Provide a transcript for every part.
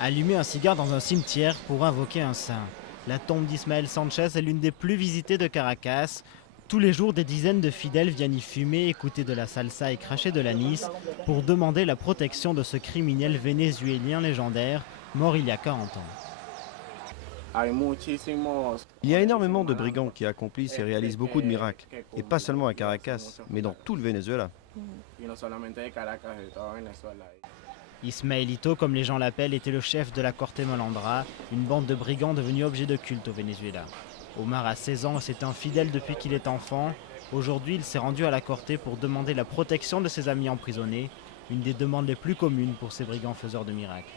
Allumer un cigare dans un cimetière pour invoquer un saint. La tombe d'Ismaël Sanchez est l'une des plus visitées de Caracas. Tous les jours, des dizaines de fidèles viennent y fumer, écouter de la salsa et cracher de l'anis pour demander la protection de ce criminel vénézuélien légendaire, mort il y a 40 ans. Il y a énormément de brigands qui accomplissent et réalisent beaucoup de miracles, et pas seulement à Caracas, mais dans tout le Venezuela. Ismaelito, comme les gens l'appellent, était le chef de la Corte Malandra, une bande de brigands devenue objet de culte au Venezuela. Omar a 16 ans et c'est un fidèle depuis qu'il est enfant. Aujourd'hui, il s'est rendu à la Corte pour demander la protection de ses amis emprisonnés, une des demandes les plus communes pour ces brigands faiseurs de miracles.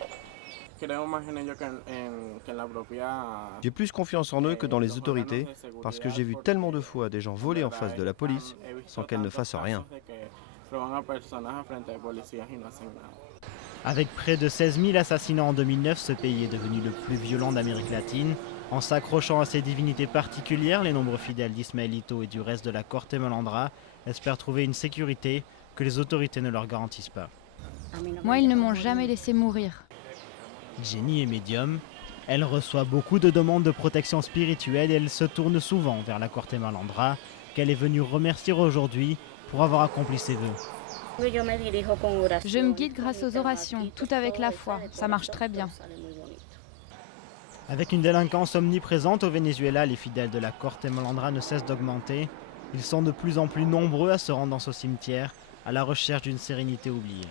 J'ai plus confiance en eux que dans les autorités, parce que j'ai vu tellement de fois des gens voler en face de la police sans qu'elle ne fasse rien. Avec près de 16 000 assassinats en 2009, ce pays est devenu le plus violent d'Amérique latine. En s'accrochant à ses divinités particulières, les nombreux fidèles d'Ismaelito et du reste de la Corte Malandra espèrent trouver une sécurité que les autorités ne leur garantissent pas. Moi, ils ne m'ont jamais laissé mourir. Jenny est médium. Elle reçoit beaucoup de demandes de protection spirituelle et elle se tourne souvent vers la Corte Malandra, qu'elle est venue remercier aujourd'hui pour avoir accompli ses vœux. Je me guide grâce aux orations, tout avec la foi. Ça marche très bien. Avec une délinquance omniprésente au Venezuela, les fidèles de la Corte Malandra ne cessent d'augmenter. Ils sont de plus en plus nombreux à se rendre dans ce cimetière à la recherche d'une sérénité oubliée.